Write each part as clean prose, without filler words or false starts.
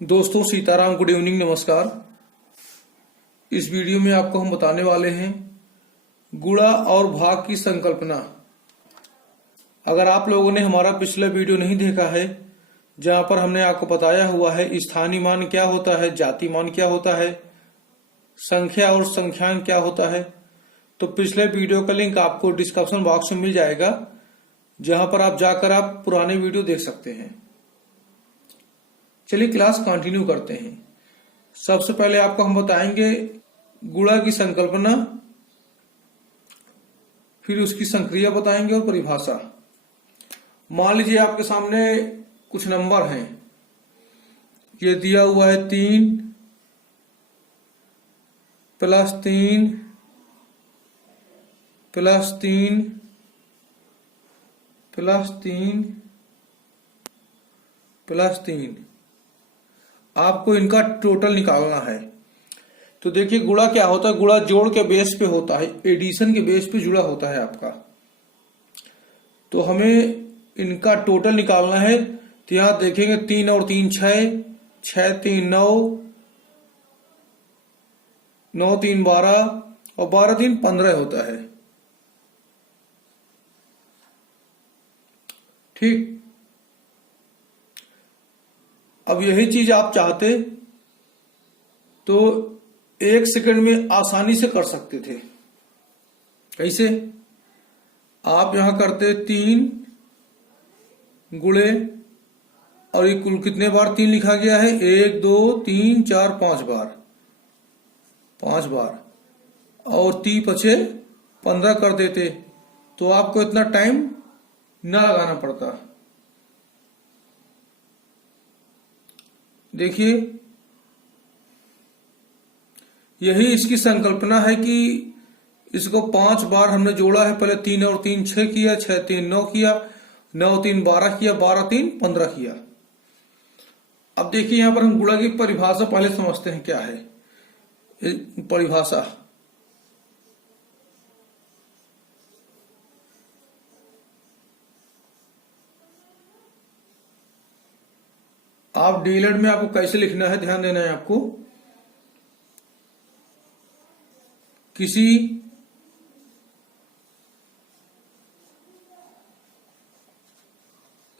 दोस्तों Sitaram, good evening, नमस्कार। इस वीडियो में आपको हम बताने वाले हैं गुणा और भाग की संकल्पना। अगर आप लोगों ने हमारा पिछला वीडियो नहीं देखा है, जहां पर हमने आपको बताया हुआ है स्थानीय मान क्या होता है, जाति मान क्या होता है, संख्या और संख्यांक क्या होता है, तो पिछले वीडियो का लिंक आपको डिस्क्रिप्शन बॉक्स में मिल जाएगा, जहां पर आप जाकर आप पुराने वीडियो देख सकते हैं। चलिए क्लास कंटिन्यू करते हैं। सबसे पहले आपको हम बताएंगे गुणा की संकल्पना, फिर उसकी संक्रिया बताएंगे और परिभाषा। मान लीजिए आपके सामने कुछ नंबर हैं, ये दिया हुआ है 3 + 3 + 3 + 3 + 3। आपको इनका टोटल निकालना है। तो देखिए गुणा क्या होता है, गुणा जोड़ के बेस पे होता है, एडिशन के बेस पे जुड़ा होता है आपका। तो हमें इनका टोटल निकालना है। तो यहां देखेंगे 3 और 3 6, 6 3 9, 9 3 12 और 12 3 15 होता है। ठीक, अब यही चीज आप चाहते तो 1 सेकंड में आसानी से कर सकते थे। कैसे? आप यहां करते 3 गुणे, और ये कुल कितने बार 3 लिखा गया है, 1 2 3 4 5 बार, 5 बार, और 3 पचे 15 कर देते तो आपको इतना टाइम न लगाना पड़ता। देखिए यही इसकी संकल्पना है कि इसको 5 बार हमने जोड़ा है। पहले 3 और 3 6 किया, 6 3 9 किया, 9 3 12 किया, 12 3 15 किया। अब देखिए यहां पर हम गुणा की परिभाषा पहले समझते हैं क्या है। परिभाषा आप डीएलएड में आपको कैसे लिखना है, ध्यान देना है आपको। किसी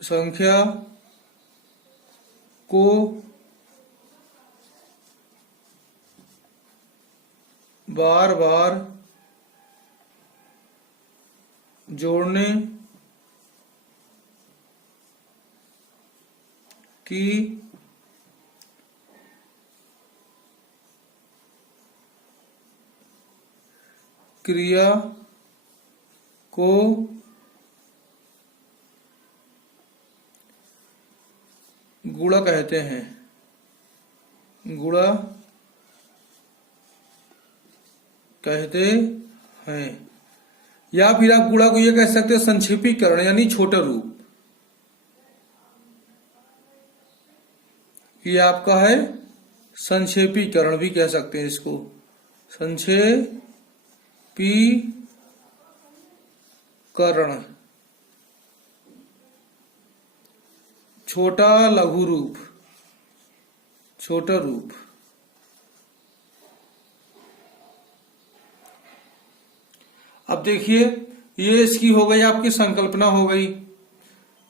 संख्या को बार बार जोड़ने की क्रिया को गुणा कहते हैं। गुणा कहते हैं, या फिर आप गुणा को यह कह सकते हैं संक्षेपीकरण, यानी छोटा रूप। ये आपका है संक्षेपीकरण भी कह सकते हैं इसको, संक्षेपीकरण, छोटा लघु रूप, छोटा रूप। अब देखिए ये इसकी हो गई, आपकी संकल्पना हो गई।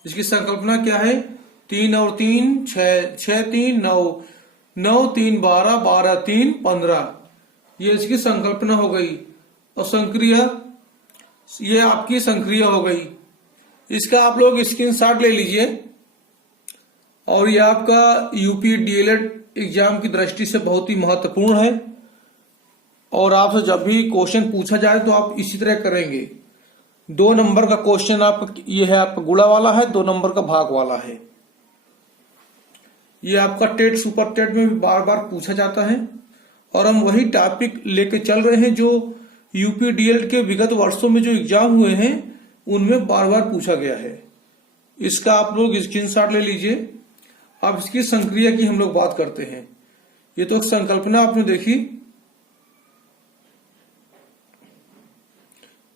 इसकी संकल्पना क्या है, 3 और 3 6, 6 3 9, 9 3 12, 12 3 15, ये इसकी संकल्पना हो गई। और संक्रिया, ये आपकी संक्रिया हो गई। इसका आप लोग स्क्रीनशॉट ले लीजिए, और ये आपका यूपी डीएलएड एग्जाम की दृष्टि से बहुत ही महत्वपूर्ण है। और आपसे जब भी क्वेश्चन पूछा जाए तो आप इसी तरह करेंगे। 2 नंबर का क्वेश्चन आप, ये है आपका गुणा वाला है, 2 नंबर का भाग वाला है। ये आपका टेट सुपर टेट में भी बार बार पूछा जाता है, और हम वही टॉपिक लेके चल रहे हैं जो यूपी डीएलएड के विगत वर्षों में जो एग्जाम हुए हैं उनमें बार बार पूछा गया है। इसका आप लोग स्क्रीनशॉट ले लीजिए। अब इसकी संक्रिया की हम लोग बात करते हैं। ये तो संकल्पना आपने देखी,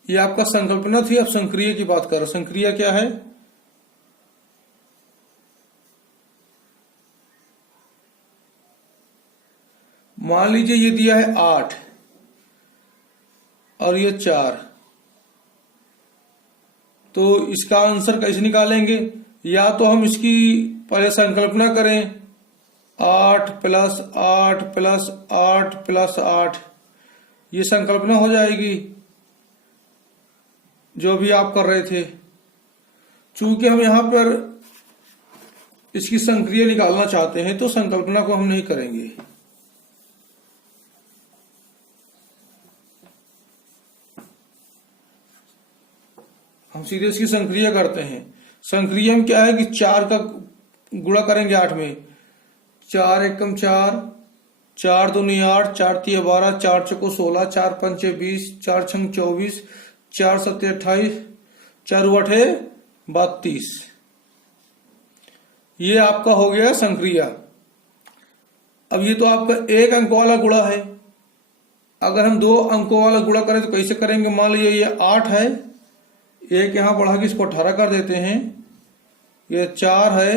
ये आपका संकल्पना थी। अब संक्रिया की बात करो। संक्रिया क्या है, मान लीजिए ये दिया है 8 और ये 4, तो इसका आंसर कैसे निकालेंगे? या तो हम इसकी पहले संकल्पना करें, 8 प्लस 8 प्लस 8 प्लस 8, ये संकल्पना हो जाएगी जो भी आप कर रहे थे। चूंकि हम यहां पर इसकी संक्रिया निकालना चाहते हैं तो संकल्पना को हम नहीं करेंगे। हम सीधे इसकी संक्रिया करते हैं। संक्रिया में क्या है कि 4 का गुणा करेंगे 8 में, 4 एकम 4, 4 दूनी 8, 4 तिया 12, 4 चौको 16, 4 पंचे 20, 4 छंग 24, 4 सत्ते 28, 4 अठे 32। ये आपका हो गया संक्रिया। अब ये तो आपका 1 अंक वाला गुणा है। अगर हम 2 अंकों वाला गुणा करें तो कैसे करेंगे? मान लीजिए ये 8 है, एक यहां बढ़ा के इसको 18 कर देते हैं, ये 4 है,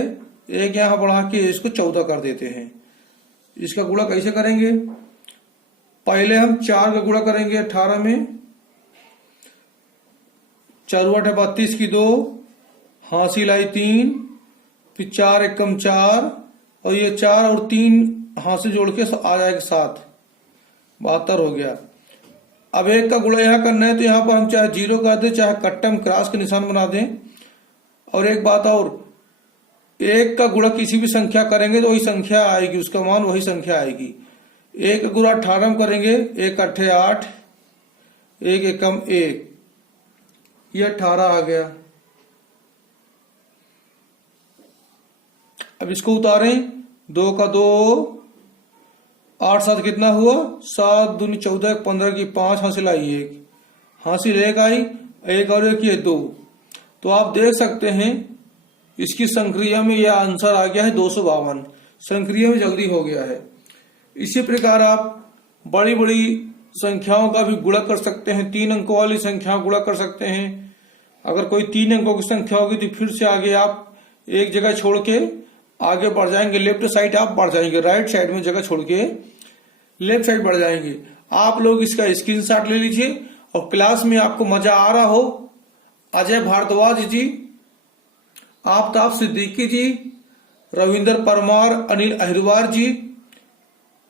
एक यहां बढ़ा के इसको 14 कर देते हैं। इसका गुणा कैसे करेंगे? पहले हम 4 का गुणा करेंगे 18 में, 4 8 32 की 2, हासिल आई 3, फिर 4 एकम 4 और ये 4 और 3 हाथ से जोड़ के आ जाएगा 7, 72 हो गया। अब 1 का गुणा यहां करना है तो यहां पर हम चाहे 0 कर दें, चाहे कट्टम क्रॉस के निशान बना दें। और एक बात और, 1 का गुणा किसी भी संख्या करेंगे तो वही संख्या आएगी, उसका मान वही संख्या आएगी। 1 का गुणा 18 में करेंगे, 1 अट्ठे 8, 1 एकम 1, ये 18 आ गया। अब इसको उतारें, 2 का 2, 8 7 कितना हुआ? 7 दूनी 14, 15 की 5, हासिल आई 1, हासिल 1 आई, 1 और 1 ये 2। तो आप देख सकते हैं इसकी संक्रिया में यह आंसर आ गया है 252। संक्रिया में जल्दी हो गया है। इसी प्रकार आप बड़ी बड़ी संख्याओं का भी गुणा कर सकते हैं, 3 अंकों वाली संख्या गुणा कर सकते हैं। अगर कोई 3 अंकों की संख्या होगी तो फिर से आगे आप एक जगह छोड़ के आगे बढ़ जाएंगे, लेफ्ट साइड आप बढ़ जाएंगे, राइट साइड में जगह छोड़ के लेफ्ट साइड बढ़ जाएंगे। आप लोग इसका स्क्रीनशॉट ले लीजिए और क्लास में आपको मजा आ रहा हो, अजय भारद्वाज जी, आफ्ताब सिद्दीकी जी, रविंदर परमार, अनिल अहिरवार जी,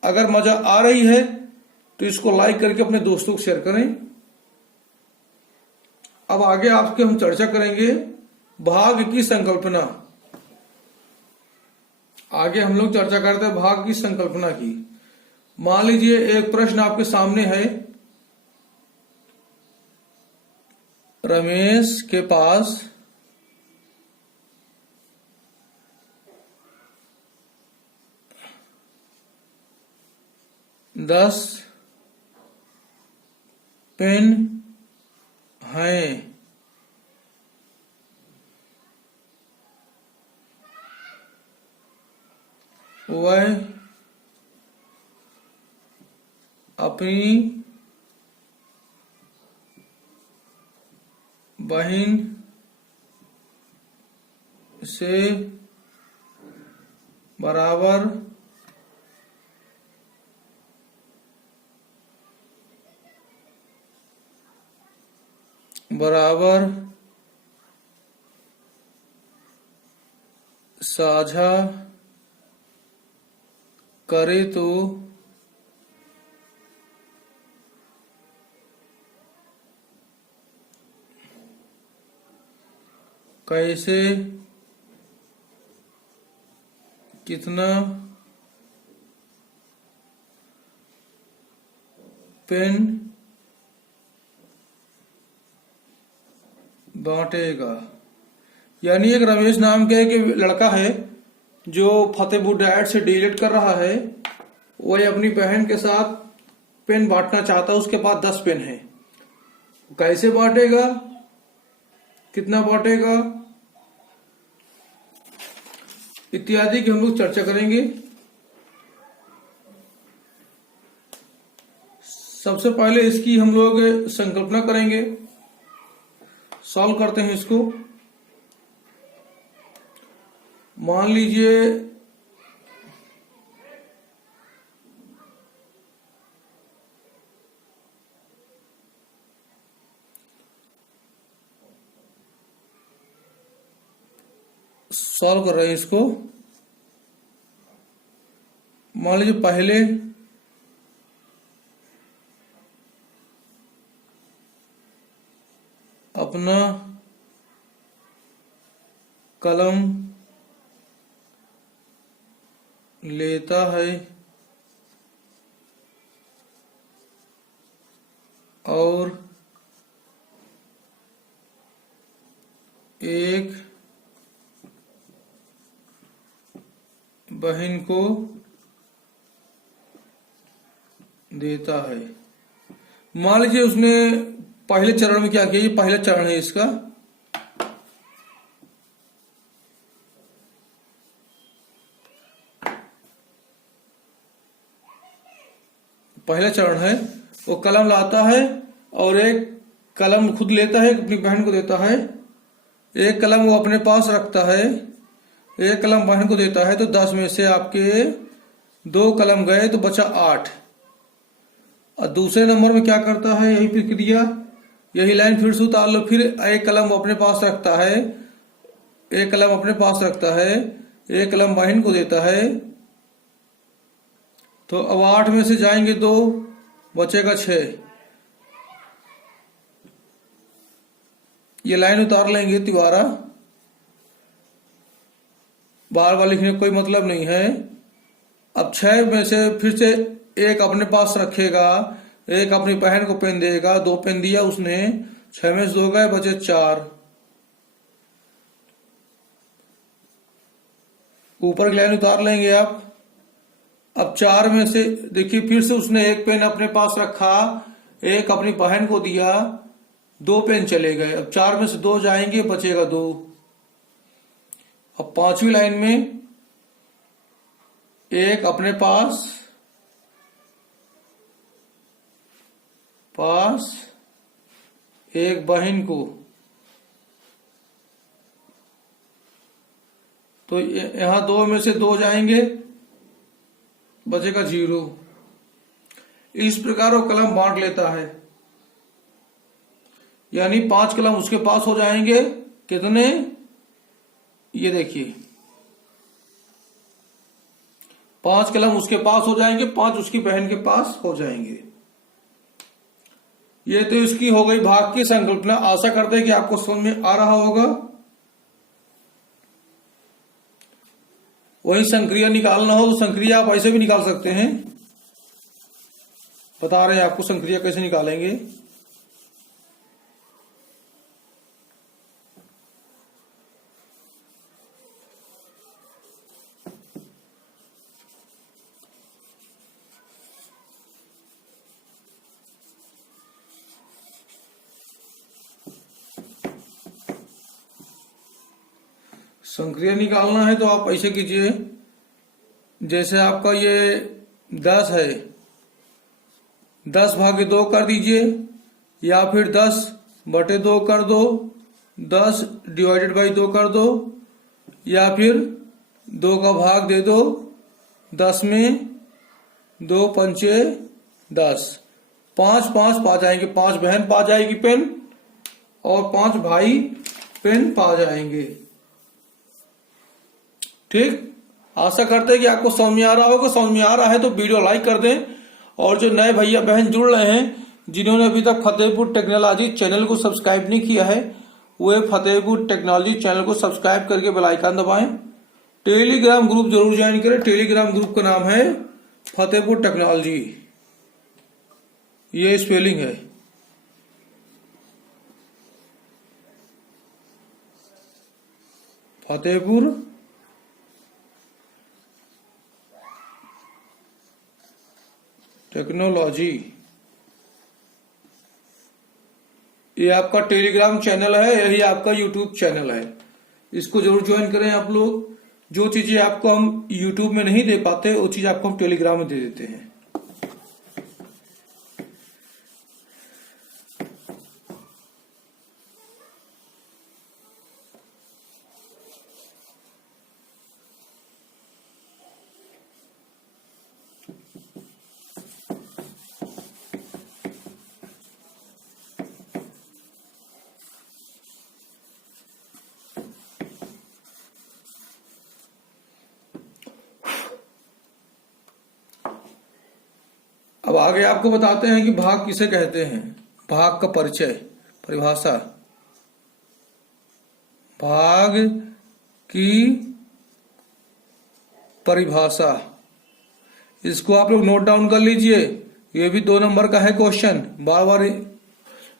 अगर मजा आ रही है तो इसको लाइक करके अपने दोस्तों को शेयर करें। अब आगे आपके हम चर्चा करेंगे भाग की संकल्पना। आगे हम लोग चर्चा करते हैं भाग की संकल्पना की। मान लीजिए एक प्रश्न आपके सामने है, रमेश के पास 10 पेन हैं, वह अपनी बहन से बराबर साझा करे तो कैसे, कितना पेन बांटेगा। यानी एक रमेश नाम के एक लड़का है जो फतेहपुर डाइट से डीलेट कर रहा है, वह अपनी बहन के साथ पेन बांटना चाहता है, उसके पास 10 पेन है। कैसे बांटेगा, कितना बांटेगा इत्यादि की हम लोग चर्चा करेंगे। सबसे पहले इसकी हम लोग संकल्पना करेंगे, सॉल्व करते हैं इसको। मान लीजिए सॉल्व कर रहे हैं इसको। मान लीजिए पहले अपना कलम लेता है और एक बहन को देता है। मान लीजिए उसने पहले चरण में क्या किया, ये पहला चरण है इसका। पहला चरण है, वो कलम लाता है और एक कलम खुद लेता है, अपनी बहन को देता है। एक कलम वो अपने पास रखता है, एक कलम बहन को देता है। तो 10 में से आपके 2 कलम गए तो बचा 8। और दूसरे नंबर में क्या करता है, यही प्रक्रिया, यही लाइन फिर से उतार लो। फिर एक कलम अपने पास रखता है, एक कलम अपने पास रखता है, एक कलम बहन को देता है। तो अब 8 में से जाएंगे 2, बचेगा 6। ये लाइन उतार लेंगे तिबारा, बार बार लिखने का कोई मतलब नहीं है। अब 6 में से फिर से एक अपने पास रखेगा, एक अपनी बहन को पेन देगा। 2 पेन दिया उसने, 6 में से 2 गए, बचे 4। ऊपर की लाइन उतार लेंगे आप। अब 4 में से देखिए फिर से उसने एक पेन अपने पास रखा, एक अपनी बहन को दिया, 2 पेन चले गए। अब 4 में से 2 जाएंगे, बचेगा 2। अब 5वीं लाइन में एक अपने पास एक बहन को, तो यहां 2 में से 2 जाएंगे, बचेगा 0। इस प्रकार वो कलम बांट लेता है। यानी 5 कलम उसके पास हो जाएंगे। कितने, ये देखिए 5 कलम उसके पास हो जाएंगे, 5 उसकी बहन के पास हो जाएंगे। ये तो इसकी हो गई भाग की संकल्पना। आशा करते हैं कि आपको समझ में आ रहा होगा। वही संक्रिया निकालना हो तो संक्रिया आप ऐसे भी निकाल सकते हैं। बता रहे हैं आपको संक्रिया कैसे निकालेंगे। संक्रिया निकालना है तो आप ऐसे कीजिए, जैसे आपका ये 10 है, 10 भागे 2 कर दीजिए, या फिर 10/2 कर दो, 10 डिवाइडेड बाई 2 कर दो, या फिर 2 का भाग दे दो। 10 में 2 पंचे 10, 5 5 पा जाएंगे। 5 बहन पा जाएगी पेन और 5 भाई पेन पा जाएंगे। ठीक, आशा करते हैं कि आपको समझ में आ रहा होगा। समझ में आ रहा है तो वीडियो लाइक कर दें। और जो नए भैया बहन जुड़ रहे हैं, जिन्होंने अभी तक फतेहपुर टेक्नोलॉजी चैनल को सब्सक्राइब नहीं किया है, वे फतेहपुर टेक्नोलॉजी चैनल को सब्सक्राइब करके बेल आइकन दबाएं। टेलीग्राम ग्रुप जरूर ज्वाइन करें। टेलीग्राम ग्रुप का नाम है फतेहपुर टेक्नोलॉजी, ये स्पेलिंग है। फतेहपुर टेक्नोलॉजी, ये आपका टेलीग्राम चैनल है, यही आपका यूट्यूब चैनल है। इसको जरूर ज्वाइन करें आप लोग। जो चीजें आपको हम यूट्यूब में नहीं दे पाते, वो चीज आपको हम टेलीग्राम में दे देते हैं। अब आगे आपको बताते हैं कि भाग किसे कहते हैं। भाग का परिचय, परिभाषा। भाग की परिभाषा, इसको आप लोग नोट डाउन कर लीजिए। ये भी 2 नंबर का है क्वेश्चन, बार बार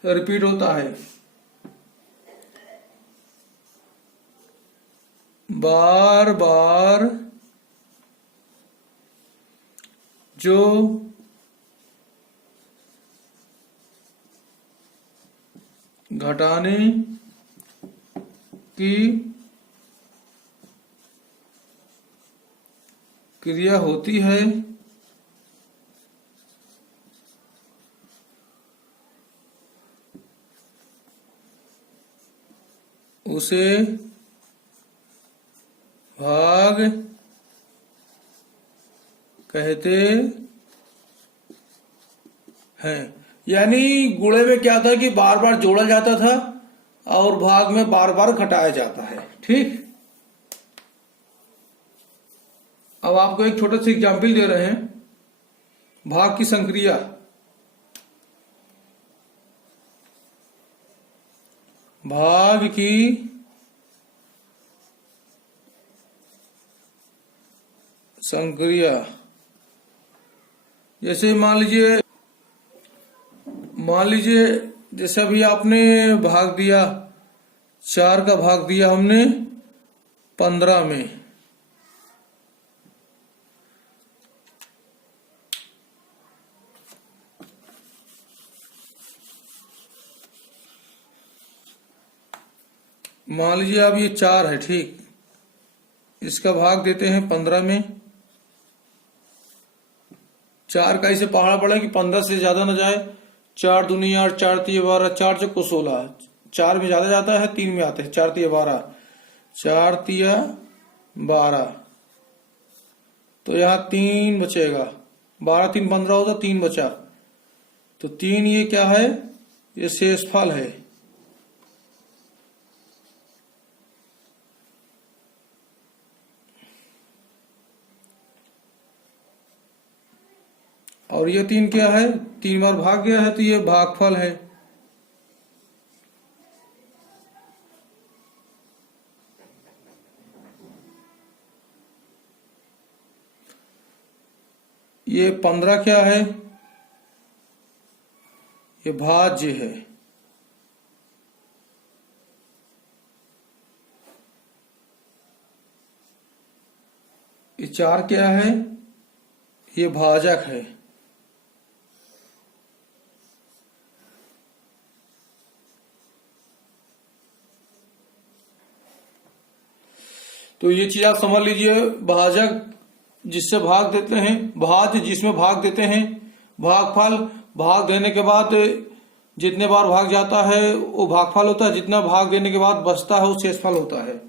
रिपीट होता है। बार बार जो घटाने की क्रिया होती है उसे भाग कहते हैं। यानी गुणे में क्या था कि बार बार जोड़ा जाता था और भाग में बार बार घटाया जाता है। ठीक, अब आपको एक छोटा सा एग्जाम्पल दे रहे हैं। भाग की संक्रिया, भाग की संक्रिया, जैसे मान लीजिए जैसे अभी आपने भाग दिया, 4 का भाग दिया हमने 15 में, मान लीजिए अब ये 4 है। ठीक, इसका भाग देते हैं 15 में। 4 का इसे पहाड़ा पड़ा कि 15 से ज्यादा न जाए। 4 दूनी 8, 4 तिये 12, 4 चौको 16। 4 में ज्यादा जाता है, 3 में आते हैं। 4 तिये 12, 4 तिया 12, तो यहाँ 3 बचेगा। 12 3 15 होता, 3 बचा, तो 3 ये क्या है, ये शेषफल है। और ये 3 क्या है, 3 बार भाग गया है, तो ये भागफल है। ये 15 क्या है, ये भाज्य है। ये 4 क्या है, ये भाजक है। तो ये चीज आप समझ लीजिए। भाजक जिससे भाग देते हैं, भाज्य जिसमें भाग देते हैं, भागफल भाग देने के बाद जितने बार भाग जाता है वो भागफल होता है, जितना भाग देने के बाद बचता है वो शेषफल होता है।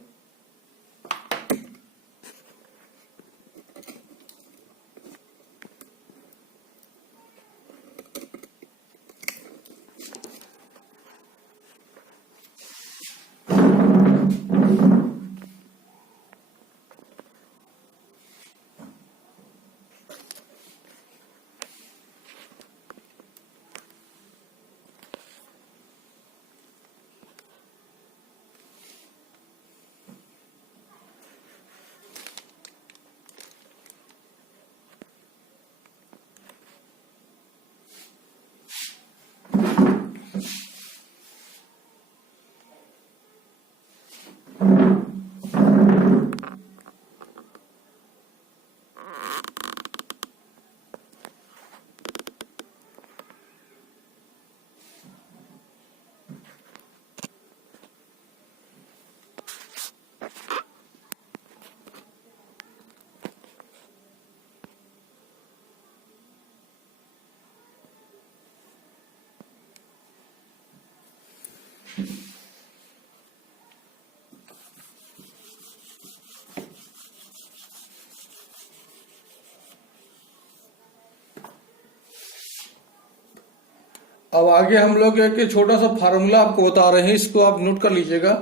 अब आगे हम लोग एक छोटा सा फार्मूला आपको बता रहे हैं, इसको आप नोट कर लीजिएगा,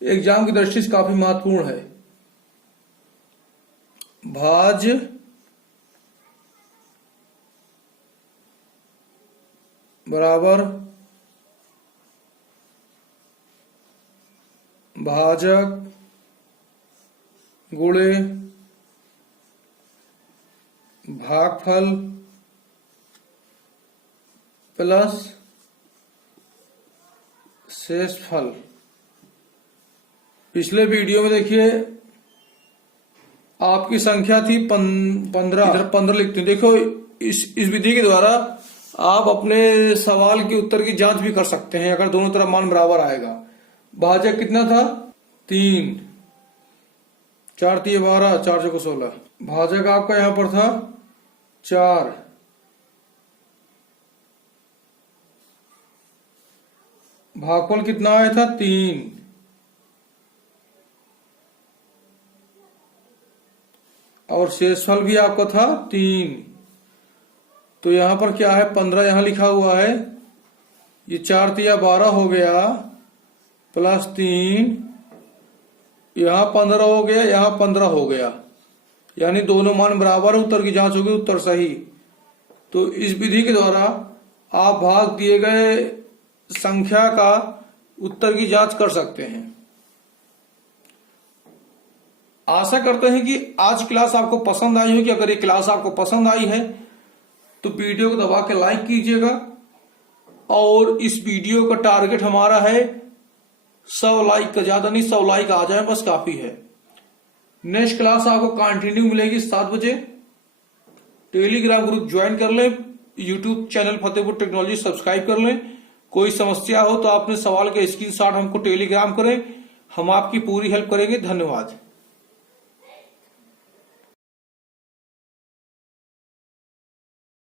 एग्जाम की दृष्टि से काफी महत्वपूर्ण है। भाज्य बराबर भाजक गुणे भागफल प्लस शेषफल। पिछले वीडियो में देखिए आपकी संख्या थी 15, इधर 15 लिखते हैं। देखो इस विधि के द्वारा आप अपने सवाल के उत्तर की जांच भी कर सकते हैं अगर दोनों तरफ मान बराबर आएगा। भाजक कितना था 3, 4 3 12, 4 4 16। भाजक आपका यहां पर था 4, भागफल कितना आया था 3, और शेषफल भी आपका था 3। तो यहां पर क्या है 15 यहां लिखा हुआ है, ये 4 3 12 हो गया प्लस 3, यहां 15 हो गया, यहां 15 हो गया, यानी दोनों मान बराबर, उत्तर की जांच होगी, उत्तर सही। तो इस विधि के द्वारा आप भाग दिए गए संख्या का उत्तर की जांच कर सकते हैं। आशा करते हैं कि आज क्लास आपको पसंद आई होगी। अगर ये क्लास आपको पसंद आई है तो वीडियो को दबा के लाइक कीजिएगा, और इस वीडियो का टारगेट हमारा है 100 लाइक का, ज्यादा नहीं 100 लाइक आ जाए बस काफी है। नेक्स्ट क्लास आपको कंटिन्यू मिलेगी 7 बजे। टेलीग्राम ग्रुप ज्वाइन कर लें, YouTube channel Fatehpur technology subscribe कर लें। कोई समस्या हो तो आपने सवाल के स्क्रीनशॉट हमको टेलीग्राम करें, हम आपकी पूरी हेल्प करेंगे। धन्यवाद।